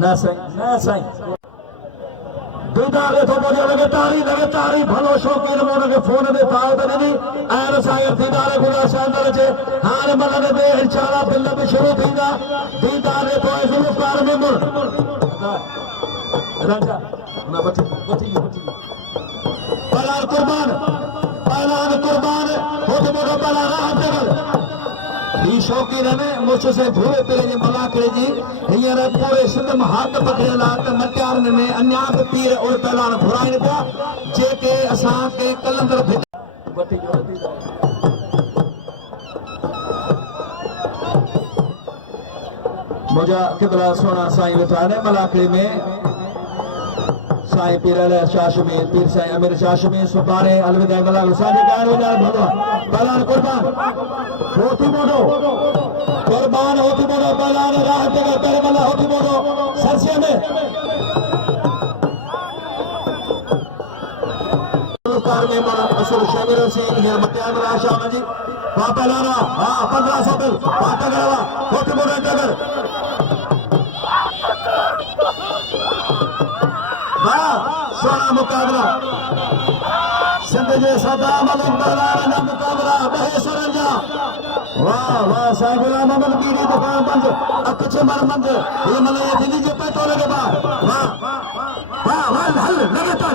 ना साईं दीदार तो मुझे लगे तारी भलो शौकीन मोन फोन दे ताल दे दी ऐन साईं दीदार खुदा शानदार चे हां मलन दे इंशाल्लाह बिल भी शुरू थींदा दीदार तो जुल्फकार में मुर राजा ना बची पलार कुर्बान होते मोरो पला राह जगल ही शौकीन ने मुझसे भूवे पिले जी मलाकड़े जी हींअर पूरे सिंध में हाथ पकड़ियल आहे त मटियारनि में अञा बि पीर उहे पहलान घुराइनि पिया जेके असांखे कलंदर मुंहिंजा किबला सोना साईं वेठा आहिनि मलाकड़े में साईं पीर शाशमी पीर साईं अमीर शाशमी सुभाणे अलविदा मलाक साईं गायण वॼाइण भलो पहलान कुर्बान होती मोड़ो पहलान राह जगह करे मला होती मोड़ो सरसे में असल शमीर सिंह हियर मटियान राशा जी वहां पहलाना हां 1500 बिल वहां टगरवा होती मोड़ो टगर सोना मुकाबला सिंध जे सदा मलिक पहलान ना मुकाबला बहे सरंजा वाह साईं गुलाम अहमद कीरी दुकान बंद अख चमर मंद ये मले ये दिल्ली जे पतो लगे वाह हल लगातार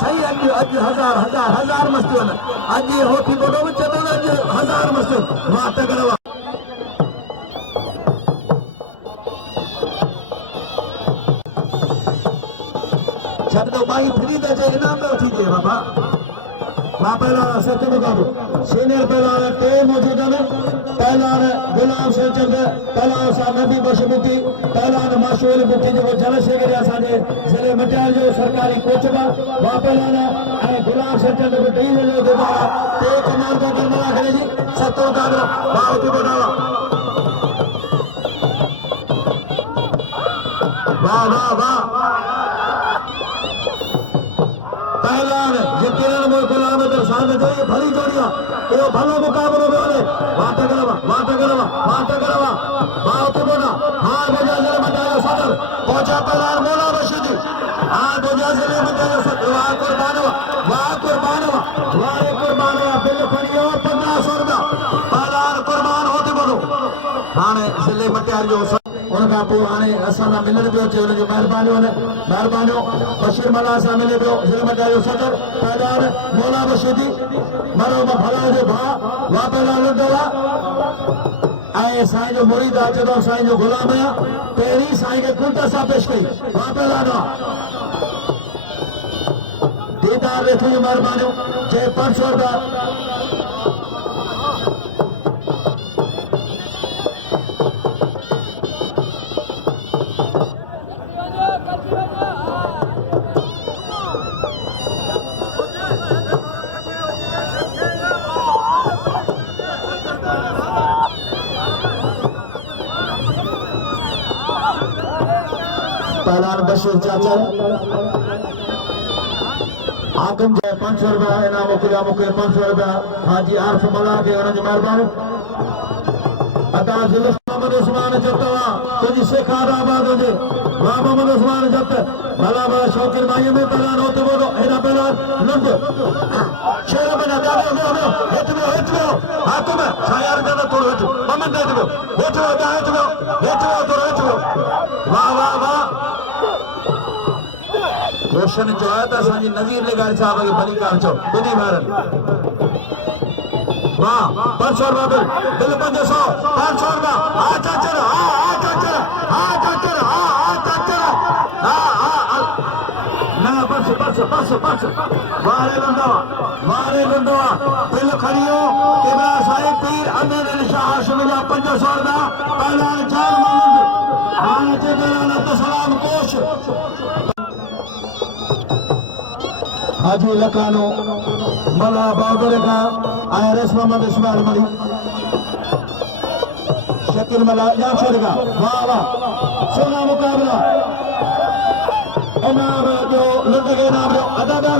सही अज हजार मस्ती अज होती बोलो चलो अज 1000 मस्ती वाह तगड़वा छड़ दो भाई फ्री दे जे इनाम में उठी जे बाबा मां पहला सच मुकाबलो सीनियर पहला टे मौजूद है पहला गुलाम से चंद पहला सा नबी बशमुती पहला माशूल मुती जो जल शेखर असाजे जिले मटियार जो सरकारी कोच बा वा पहला ए गुलाम से चंद को टी जो दोबारा ते कमाल को करमला करे जी सतो कादो बाउती बनावा वाह पहलान ये किरण मोय गुलाम दर साथ जो ये भली जोड़िया यो भलो मुकाबलो बोले वाट करवा बात बोला हां बोजा जरा बताया सदर पहुंचा पहलान मोला बशीदी हां बोजा जरा बताया सदर वाह कुर्बानवा बिल फड़ियो 1500 रुपया पहलान कुर्बान होते बोलो हाने जिले मटियार जो उनका पोइ हाणे असां सां मिलण पियो अचे हुनजो महिरबानियूं बशीर मला सां मिले पियो जिले मटियार जो सदर पहलान मौला बशीदी मरो भला जो भाउ वाह पहलान लुंडवा ऐं साईं जो मुरीद आहे चवंदो साईं जो गुलाम आहियां पहिरीं साईं खे कुंट सां पेश कई वाह पहलान दीदार वेठियूं महिरबानियूं जे 500 रुपया पहलान बशीर चाचा आकम जो 500 रुपया इनाम मोकिलिया मूंखे 500 रुपया हाजी आरिफ मला खे हुनजी महिरबानी अदा जुल्फ मोहम्मद उस्मान जत तुझी सेखार आबाद हुजे वाह मोहम्मद उस्मान जत भला भला शौकीन भाई में पहलान होते बोलो हेड़ा पहलान लुंड शेर बना दादा हेठ में हाकुम सायार दादा तोड़ हेठ मोहम्मद दादा हेठ में वाह रोशन जो है तो असांजी नज़ीर लेगारी साहब के भली कार चो बिनी मारन वाह 500 रुपया बिल 500 500 रुपया आ चाचर ना बस मारे लुंडवा बिल खड़ियो केबरा साईं पीर अमीर शाह हाशिम जा 500 रुपया पहलान चार मानंद हां जे दलाल तो सलाम कोश हाजी लखानो मला बाउदर का आयरस मोहम्मद इस्माइल मरी शकील मला जाफर का वाह सोना मुकाबला इनाम जो लुंडगे नाम जो अदा दो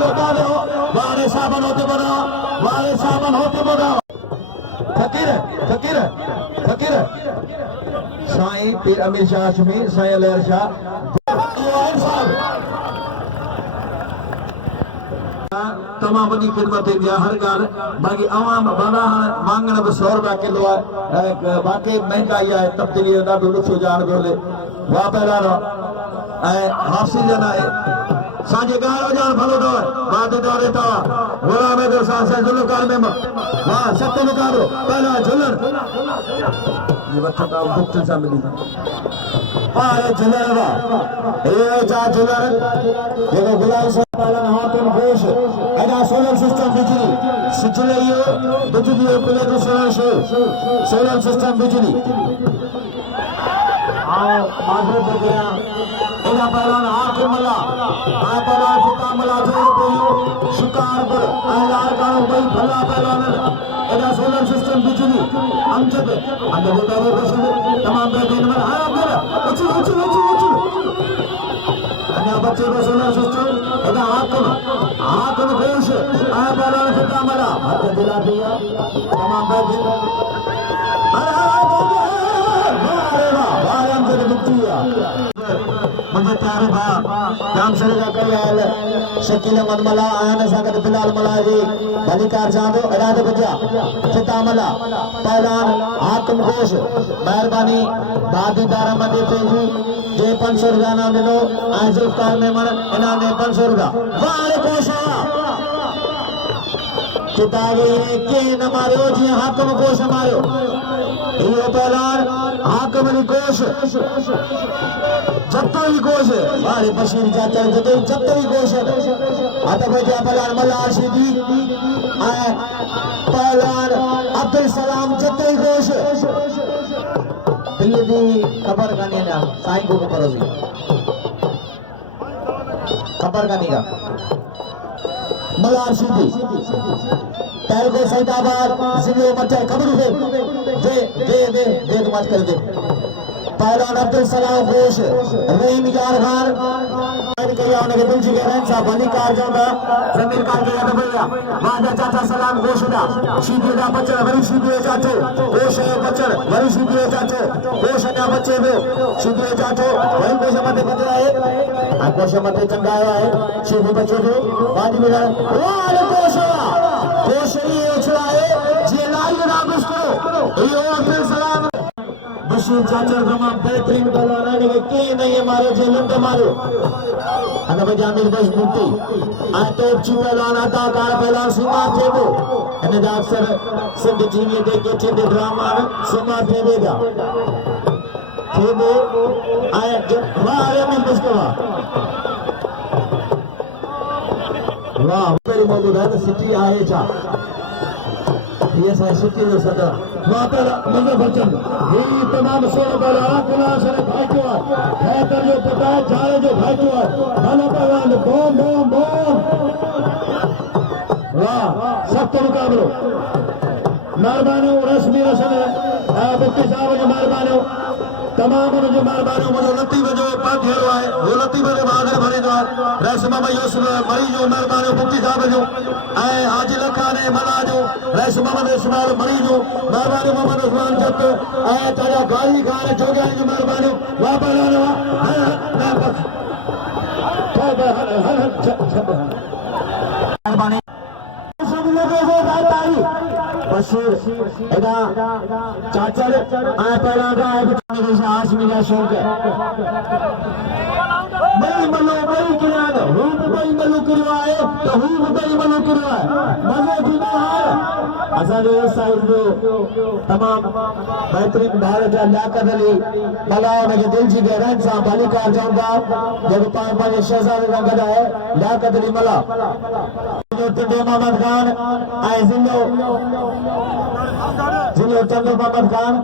वाले साबन होते बना फकीर साईं पीर अमीर शाह हाशमी साईं लहर शाह तमाम वॾी ख़िदमत थींदी आहे हर ॻाल्हि बाक़ी आवाम बाला वाङण बि 100 रुपया किलो आहे बाक़ी महांगाई आहे तब्दीली ॾाढो ॾुखियो जान घुरिजे वाह पहिरां ऐं ऑक्सीजन आहे सांजे गारो जान भलो दो बात दौरे ता गुलाम हैदर शाह से जुल्कार में वाह सत्य मुकाबलो पहला झुलन ये वठता बुक से मिली पारे झुलन वाह ये जा झुलन देखो गुलाम साहब पालन हाकिम घोष एदा सोलर सिस्टम बिजली सिचलियो बिजली प्लेट सोलर सिस्टम बिजली आओ माधुर हो गया एदा पहलान हाकिम मला आ पहलान फुका मला जोड़ कोयो शिकार पर आयार गांव भाई भला पहलान एदा सोलर सिस्टम बिजली अमजद अंदर होता है कुछ तमाम बेदीन में हां अगर उची अन्य बच्चे को सोलर सिस्टम एदा हाकिम घोष आ पहलान फुका मला हाथ दिला दिया तमाम बेदीन मुझे प्यारे भाउ जाम सरे जा कई आयल शकील अहमद मला आयन सां गॾु बिलाल मला जी भलीकार चांदो इराद बुझा फिता मला पहलान हाकिम घोष मेहरबानी भादीदार मदे पेजी जे 500 रुपया ना दिनो ऐं जुल्फकार मेमण इना ने 500 रुपया वाले घोष किताबे के न मारियो जी हाकिम घोष मारियो यो पहलान हाकिम अली घोष जत्तोई घोष वारे बशीर चाचा जत्तोई घोष आता बजा पहलान मला आशिदी आए पहलान अब्दुल सलाम जत्तोई घोष दिल्ली दी खबर कानी ना साईं को खबर हुई खबर कानी का मला आशिदी पैर को सैदाबाद जिले मटे खबर दे मत कर दे पहलान अब्दुल सलाम घोष रहीम यार खान कया उनके दिल जी के रहन साहब बनी कार जांदा जमीर कार के याद भैया वादा चाचा सलाम घोष दा सीधे दा बच्चा वरी सीधे चाचो घोष बच्चा वरी सीधे चाचो घोष दा बच्चे दो सीधे चाचो वही घोष मते बच्चा है आ घोष मते चंगा है सीधे बच्चे दो बाजी में वाले घोष ये उछलाए जे लाई ना दोस्तों ये अब्दुल सलाम बशीर चाचा तमाम बेहतरीन पहलवान ने के नहीं मारे जे लंडे मारो अने बजामिर बस मुक्ति आ टॉप ची पहलवान अदाकार पहलवान सीमा थेबो अने दा अक्सर सिंध टीवी दे के थे ड्रामा में सीमा थेबेगा थेबो आए मारे में मुस्कवा वाह मेरी मौजूद है सिटी आए जा ये सारी सिटी जो सदा वहां पर मजा बचन ये तमाम सोलो वाला कुला से भाई को है कर जो पता है जाले जो भाई को भाला पहलवान बम वाह सब तो मुकाबलो मेहरबानी रस्मी रसन मुफ्ती साहब जो मेहरबानी तमाम जो मेहरबानी मुझे लतीफ जो पाठेरो है वो लतीफ जो बहादुर भरे जो रैसमा भाई यूसुफ मरी जो मेहरबानी मुफ्ती साहब जो ऐ हाजी लखा ने मला जो रैसमा मोहम्मद इस्माइल मरी जो मेहरबानी मोहम्मद उस्मान जत ऐ ताजा गाली खान जोगियानी जो मेहरबानी वाह पहलवान वाह मैं बस मेहरबानी बशीर एदा चाचर आए पहला का है जैसे हाशमी का शौक है बई मलो बई किरान रूप बई मलो करवाए तो रूप बई मलो करवाए मजे की हाल असा जो साइड जो तमाम बेहतरीन भारत या लियाकत अली मलाओ ने दिल जी के रहन सा भली कार जाऊंगा जब पांच शहजादे का गदा है लियाकत अली मला टंडो मोहम्मद खान आए जिलो टंडो मोहम्मद खान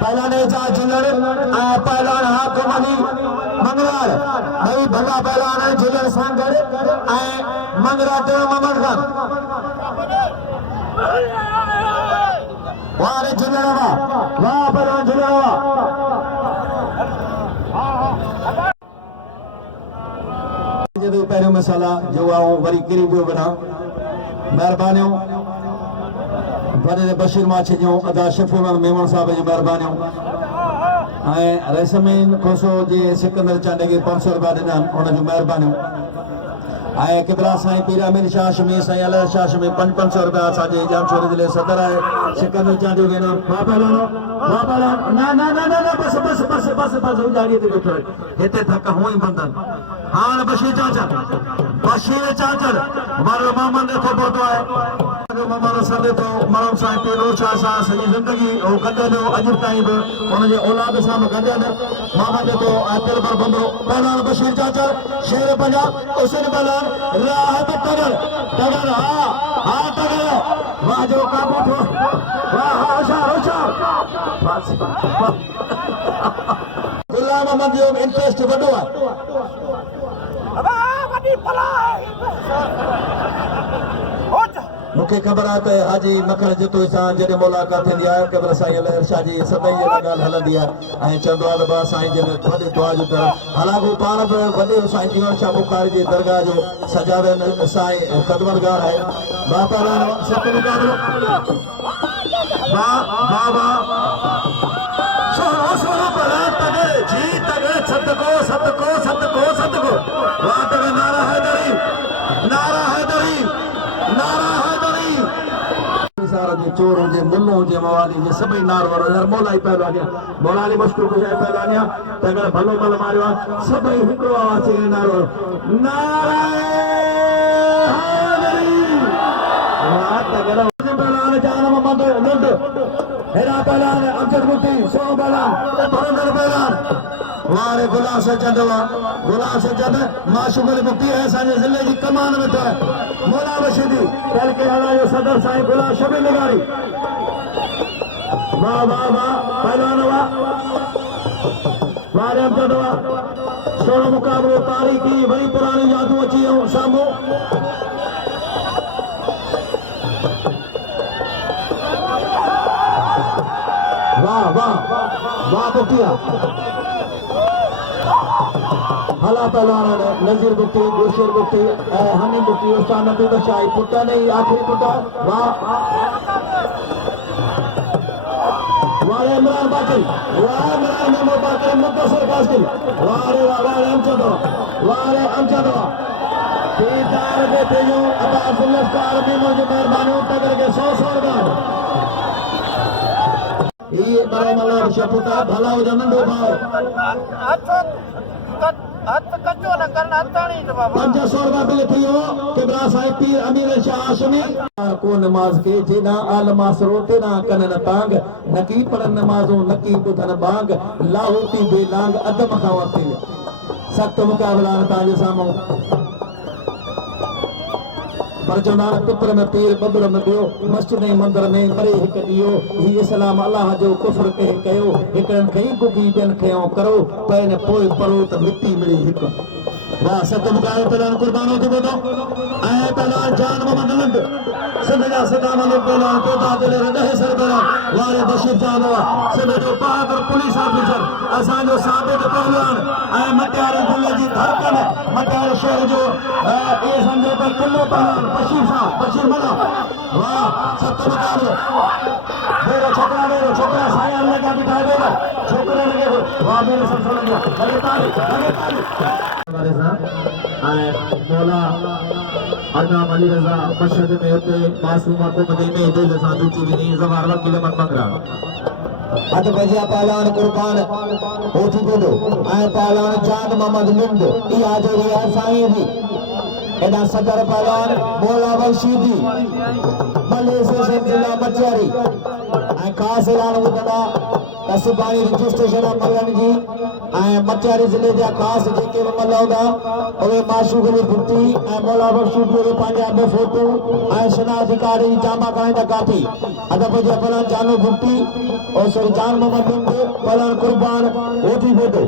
पहला ने जा जिलर पहलान हाकिम अली मंगरार भाई भला पहलान है जिलर सांगर मंगरा टंडो मोहम्मद खान वाह रे जिलरवा वाह पहलान जिलरवा पहिरियों मसाला जो आऊं वरी किरी पियो वञा महिरबानियूं वॾे बशीर माछी जूं अदा शफ़ीर मेमन साहब जी महिरबानियूं ऐं रेसमीन खोसो जे सिकंदर चांडे खे 500 रुपया ॾिना उन जूं महिरबानियूं ऐं किबला साईं पीर अमीर शाह शमी साईं अल शाह शमी 500 रुपया असांजे जाम छोरी ज़िले सदर आहे सिकंदर चांडे खे उजाड़ीअ ते वेठो हिते थक हूअं ई बंदन हाणे बशीर चाचर हमारो मोहम्मद देखो पहुतो है मोहम्मद सदे तो मरम साईं पीर रोशा सां सॼी ज़िंदगी हो गॾियल अॼु ताईं बि हुनजे औलाद सां बि गॾियल मोहम्मद तो दिल पर बंदो पहलवान बशीर चाचर शेर पंजाब हुसैन पहलवान राह पे तगड़ हा तगड़ वाह जो काबू थो वाह होशियार बस गुलाम मोहम्मद जो इंटरेस्ट वॾो आहे मूंखे ख़बर आहे त हाजी मखण जितो सां जॾहिं मुलाक़ात थींदी आहे क़बर साईं अल शाह जी सदाईं ॻाल्हि हलंदी आहे ऐं चवंदो आहे त भाउ साईं जॾहिं वॾे दुआ जो तरफ़ हालांकि पाण बि वॾे साईं जीवन शाह बुखारी जी दरगाह जो सजावियल साईं ख़िदमतगार आहे बापा सत मुक़ाबिलो सदको नारा हैदरी चोर हुजे मुल्लो हुजे मवाली हुजे सभई नार वारो मोला ई पहलवान मोला अली मशहूर गुजाए पहलवान तगड़ भलो भलो मारियो सभई हिकिड़ो आवाज़ चई नारो नारा हैदरी वाह तगड़ पहलवान जान मोहम्मद लुंड हेरा पहलवान अमजद मुफ्ती सो पहलवान धुरंधर पहलवान वारे गुलाम सजद माशूक मुफ्ती है असांजे ज़िले जी कमान में तो मौला बशीदी कल के हला जो सदर साईं गुलाम शबीर निगारी वाह वाह वाह पहलवान वारे अमजद सोनो मुकाबलो तारीखी वरी पुरानी यादूं अची वियूं साम्हूं वाह वाह वाह मुफ्तिया हला पहलवान नज़ीर मुफ्ती गुलशेर मुफ्ती हनी मुफ्ती उस्ताद नबी बशाही पुटा नहीं आखिरी पुटा वाह वारे इमरान बाकी मुंतसर कासिम वारे अमजद दीदार के तेजो अता अब्दुल्लाह अरबी मुझे मेहरबानी तगर के 100 रुपया ये बड़ा मला शपुता भला हो जनंदो भाव 500 रुपया बिल थियो किबरा साईं पीर अमीर शाह हाशमी को नमाज के जेना आल मासरो तेना कनन तांग नकी पढ़न नमाजों नकी बुधन बांग लाहौती बेलांग अदम खावती सख्त मुकाबला ताजे सामो पर जो नानक पिपर में पीर बदर में दियो मस्जिद मंदिर में मरे हिक दियो ही इस्लाम अल्लाह जो कुफ्र के कयो हिकन कई गुगी जन खयो करो पैन पोइ परो त मिट्टी मिली हिक वाह सत मुकाबले पहलवान कुर्बानो थी बोलो आए पहलवान जान मोहम्मद लंड सिंधजा सदाम अली पहलवान तोता दिल रदह सर पहलवान वारे बशीर जानवा सिंध जो बहादुर पुलिस ऑफिसर असा जो साबित पहलवान आए मटियारे दिल जी धड़कन मटियारे शहर जो ए समझो त किलो पहलवान बशीर मना वाह सत मुकाबले मेरे छोकरा साईं अल्लाह का बिठा देगा छोकरा लगे वाह मेरे सब लग गया लगे ताली मौला अरनाम अली रजा मशहद में होते मासूमा को मदीने दिल साधु चुनी जवार वकील मन मंगरा अत बजिया पहलवान कुर्बान होती बोलो आए पहलवान जान मोहम्मद लुंड ई आजो रिया साईं जी एदा सदर पहलवान मौला बशीदी मले से जिला मचरी ऐं खास ऐलान ॿुधंदा त सुभाणे रजिस्ट्रेशन मलण जी ऐं मटियारी ज़िले जा ख़ासि जेके बि मल हूंदा उहे माशूक जी बुटी ऐं मौला बशीदी जो पंहिंजा ॿ फोटू ऐं शनाधिकारी जी जामा कराईंदा काफ़ी अदब जे पहलवान जानू बुटी और सॉरी जान मोहम्मद लुंड पहलवान कुर्बान ओठी फोटो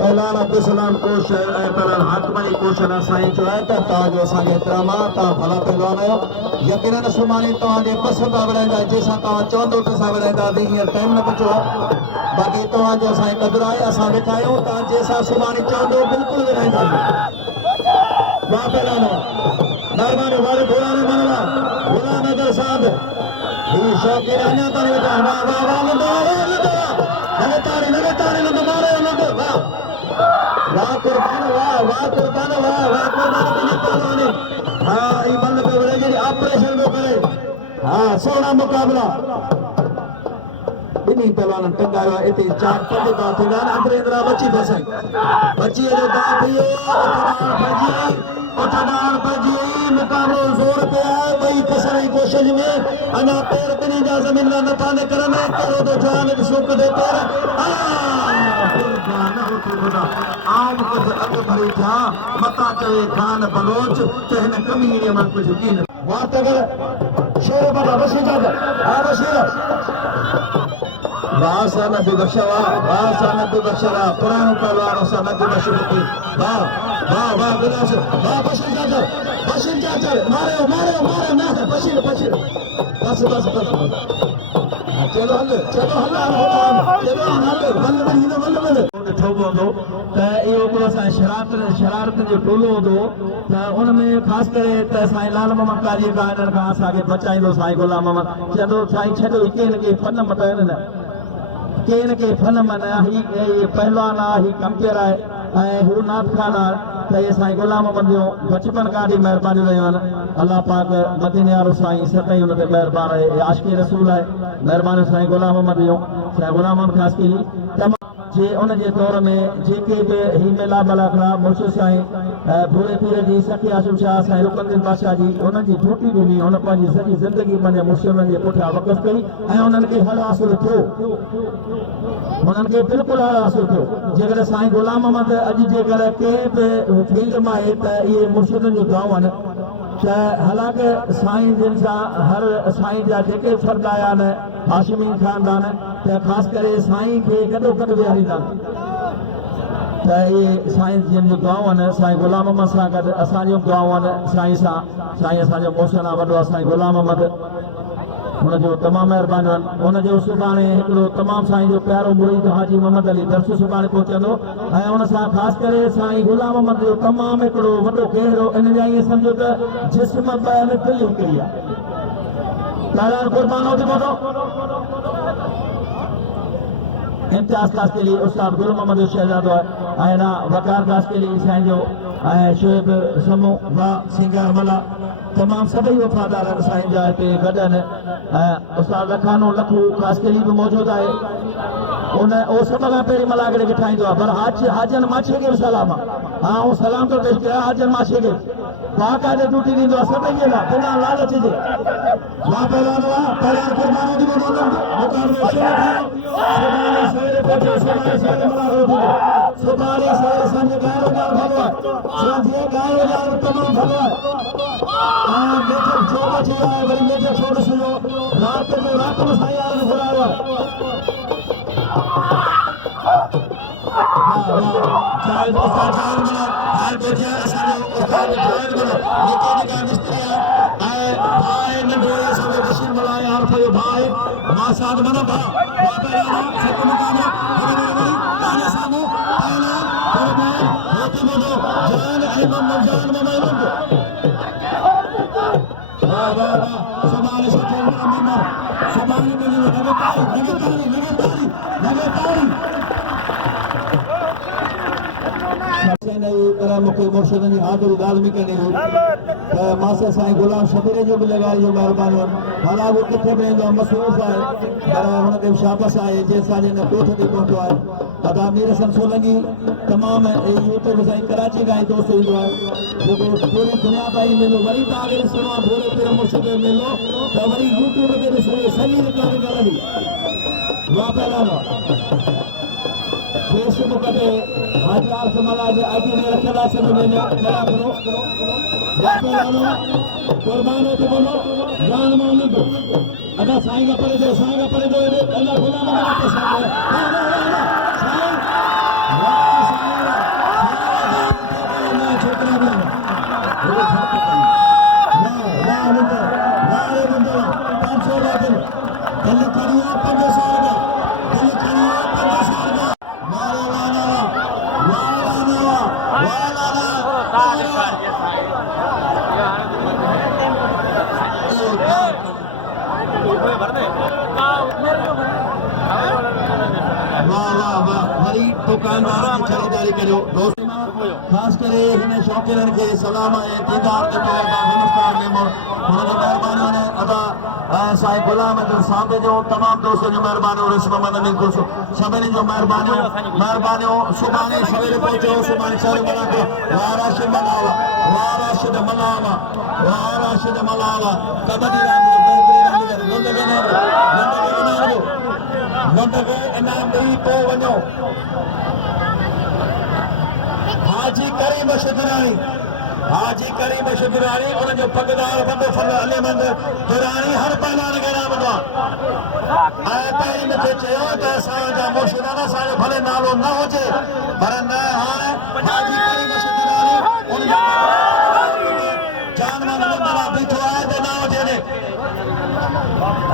पहलवान अब्दुलसलाम कोश पहलवान हाकमनी कोश साईं जो है तव्हांजो असांखे एतिराम आहे तव्हां भला पहलवान आहियो यकीनन सुभाणे तव्हांजे पसंदि आहे विढ़ाईंदा जंहिंसां तव्हां चवंदो तंहिंसां विढ़ाईंदा हींअर टाइम न बचो आहे बाक़ी तव्हांजो असांखे क़दुरु आहे असां वेठा आहियूं तव्हां जंहिंसां सुभाणे चवंदो बिल्कुलु विढ़ाईंदासीं वाह पहलवान मेहरबानी वाले घोड़ा ने मनवा घोड़ा नजर साध ही शौकी अन्य तारी बेटा वाह वाह वाह लंदो नगे तारी लंदो मारे लंदो वाह वाह कुर्बान वाह कुर्बान की पहलवानी हाँ ये बंद पे बड़े जी ऑपरेशन को करे हाँ सोना मुकाबला इन्हीं पहलवान टंगायो इतने 4-5 दा थे ना अंदर बच्ची फसाई बच्ची जो दा थियो उठदान भजी मुकाबलो जोर पे है भाई फसण की कोशिश में अना पैर बिनी जा जमीन ना नथा ने करने करो तो जान सुख दे पैर आम कुछ अग भरी था मता चवे खान बलोच कहने कमी ने मन कुछ कीन बात अगर शेर बाबा बशीर जादा आ Bashir Bahasa Nabi Bashara, Quran Pahlan sa Nabi Bashara. Bah, Bilas, bah, Bashir Jajar, Mare, na, Bashir. Bas. चलो शरारत जो टोलो होंदो त उन में ख़ासि करे त साईं लाल मोहम्मद क़ाज़ी गाइडर खां असांखे बचाईंदो साईं गुलाम मोहम्मद चवंदो साईं छॾो के फन मटाइनि न के फन मन ही पहलवान आहे ही कंपेयर आहे ऐं हू नाथ खान आहे त इहे साईं गुलाम मोहम्मद जो बचपन खां वठी महिरबानी रहियूं आहिनि अल्लाह पाक मदीने वारो साईं सदाईं हुन ते महिरबान आहे आशिक़ी रसूल आहे महिरबानी साईं गुलाम मोहम्मद जो साईं गुलाम मोहम्मद ख़ासि जे उन जे दौर में जेके बि ही मेला बलाखड़ा मुर्शिद साईं भोरे पीर जी सखी आसिम शाह साईं रुकनदीन बादशाह जी उन्हनि जी ड्यूटी ॾिनी हुन पंहिंजी सॼी ज़िंदगी पंहिंजे मुर्शिदनि जे पुठियां वक़फ़ कई ऐं उन्हनि खे हर हासिलु थियो उन्हनि खे बिल्कुलु हर हासिलु थियो जेकॾहिं साईं गुलाम मोहम्मद अॼु जेकर कंहिं बि फील्ड मां आहे त इहे मुर्शिदनि जूं दुआऊं आहिनि त हालांकि साईं जिन सां हर साईं जा जेके फ़र्द आया आहिनि हाशिमी ख़ानदान त ख़ासि करे साईं खे गॾो गॾु विहारींदा त इहे साईं जिन जूं दुआऊं आहिनि साईं गुलाम मोहम्मद सां गॾु असांजूं दुआऊं आहिनि साईं सां साईं असांजो मोशन आहे वॾो आहे साईं गुलाम मोहम्मद हुनजो तमामु महिरबानी आहिनि हुनजो सुभाणे हिकिड़ो तमामु साईं जो प्यारो मुरीद हाजी मोहम्मद अली दर्स सुभाणे पहुचंदो ऐं हुन सां ख़ासि करे साईं गुलाम मोहम्मद जो तमामु हिकिड़ो वॾो गहरो इन जा ईअं सम्झो त जिस्म ॿ आहिनि दिलि हिकिड़ी आहे तारा कुर्बान होती बोलो इम्तियाज खास के लिए उस्ताद गुल मोहम्मद शहजाद है ना वकार खास के लिए साईं जो शोएब समू बा सिंगार मला तमाम सभी वफादार साईं जा हिते गॾनि उस्ताद लखानो लखू खास के लिए भी मौजूद है उन ओ सब खां पहिरीं मलागड़े खे ठाहींदो आहे पर हाजन माछे खे बि सलाम आहे हा ऐं सलाम थो पेश कयां हाजन माछे खे बाक़ाइदे ड्यूटी ॾींदो आहे सभई जे लाइ बिना लालच जे वाह पहलवान वाह पहलवान कुर्बानी दी सुभाणे सवेरे पहुचे सुभाणे मलागड़ो सुभाणे सवेरे संझ गायो जाल भलो आहे संझे गायो जाल तमामु भलो आहे मेजर जो बची आहे वरी मेजर छोड़ सुनो रात में साईं आल घुरायो आहे जायद उस्ताद जायद मिला हाल पहुंचा असांजो उस्ताद जायद मिला निके निका मिस्त्रिया भाई नंढोड़े सब बशीर मलाए हाल थियो भाई मां साथ मनो भा पहला सत मुकाबला वरी ताने सामो पहला कुर्बान होती बोलो जान इमाम मजान मोबाइल वाह सुभाणे सत्तर मेंबर सुभाणे में लगातार मूंखे मुर्शिदनि जी हाज़िरी लाज़मी करणी हुई त मास्टर साईं गुलाम शबीर जो बि लॻाइजो महिरबानी हालांकि उहो किथे बि रहंदो आहे मसरूफ़ आहे पर हुनखे शाबस आहे जे असांजे हिन ॻोठ ते पहुतो आहे अदा मीर हसन सोलंकी तमामु यूट्यूब साईं कराची खां ई दोस्त ईंदो आहे जेको पूरी दुनिया ताईं मेलो वरी तव्हां अगरि ॾिसणो आहे भोरे पीर मुर्शिद जो मेलो त वरी यूट्यूब ते ॾिसो सॼी रिकॉर्डिंग हलंदी वाह पहला फेसबुक ते हजार समाज आईडी में रखियल आहे सभु मेला करो कुर्बान होती बोलो जान मालिक अदा साईं का परे दो अल्लाह गुलाम के साथ साईं छोकरा दुकानदार की खरीदारी करो दोस्त खास करे हिन शौक़ीननि खे सलाम आहे दीदार ते तौर ते हिंदुस्तान में हुनजी महिरबानियूं आहिनि अदा साईं गुलाम अहमद साहब जो तमामु दोस्तनि जो महिरबानियूं रिश्म मदनी कुझ सभिनी जो महिरबानियूं सुभाणे सवेरे पहुचो सुभाणे सारी मल्हाए वाह राशिद मल्हावा वाह राशिद मल्हावा वाह राशिद मल्हावा कबड्डी रांदि बेहतरीन रांदीगर मुंडगे इनाम ॾेई पोइ वञो हाजी करीम शुदराणी उनजो पगदार वॾो फल अलीमंद दुराणी हर पहलवान खे इनाम ॾिनो ऐं पहिरीं मूंखे चयो त असांजा मुर्शिद असांजो भले नालो न हुजे पर न हाणे हाजी करीम शुदराणी उनजो जानवर बंदरा बीठो आहे त न हुजे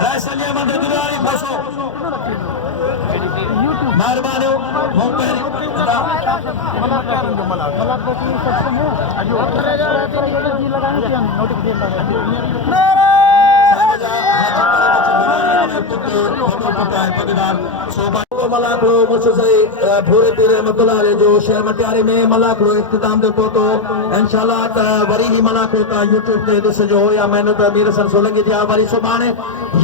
रहसन अहमद दुराणी फसो महिरबानियूं भूरे पीर रहमतुल्लाह अलैह जो शहर मटियारे में मलाखड़ो इख्तिताम जो पहुतो इंशाअल्लाह त वरी ही मलाखड़ो तव्हां यूट्यूब ते ॾिसजो या मैंने त मीर सन सोलंगी जी वरी सुभाणे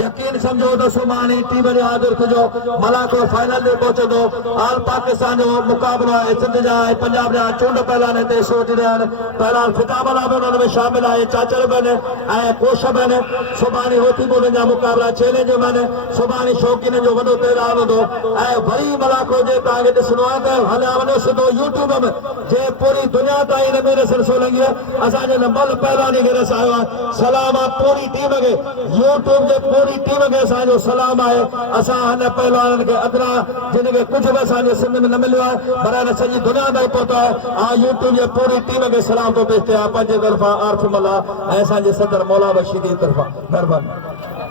यकीन समझो त सुभाणे टीम जो हाज़िर थिजो मलाखड़ो फाइनल ते पहुचंदो ऑल पाकिस्तान जो मुक़ाबिलो आहे सिंध जा ऐं पंजाब जा चूंड पहलवान हिते सोच रहिया आहिनि पहलवान फिताबला बि उन्हनि में शामिल आहे चाचर बि आहिनि ऐं कोश बि आहिनि सुभाणे होती बि उन्हनि जा मुक़ाबिला चैलेंज बि आहिनि सुभाणे शौक़ीन जो वॾो तइदाद हूंदो ऐं वरी मलाखड़ो जे तव्हांखे ॾिसणो आहे त हलिया वञो सिधो यूट्यूब में जे पूरी दुनिया ताईं हिन मीर सन सोलंगीअ असांजे मल पहलवानी खे रसायो आहे सलाम आहे पूरी टीम खे यूट्यूब जे पूरी टीम खे असांजो सलाम आहे असां हिन पहलवाननि खे अदरा जिन खे कुझु बि असांजे सिंध में न मिलियो आहे पर हिन सॼी दुनिया ताईं पहुतो आहे यूट्यूब जे पूरी टीम खे सलाम थो पेश कयां पंहिंजे तरफ़ां आरिफ मल्हा ऐं असांजे सदर मौला बशीर जी तरफ़ां महिरबानी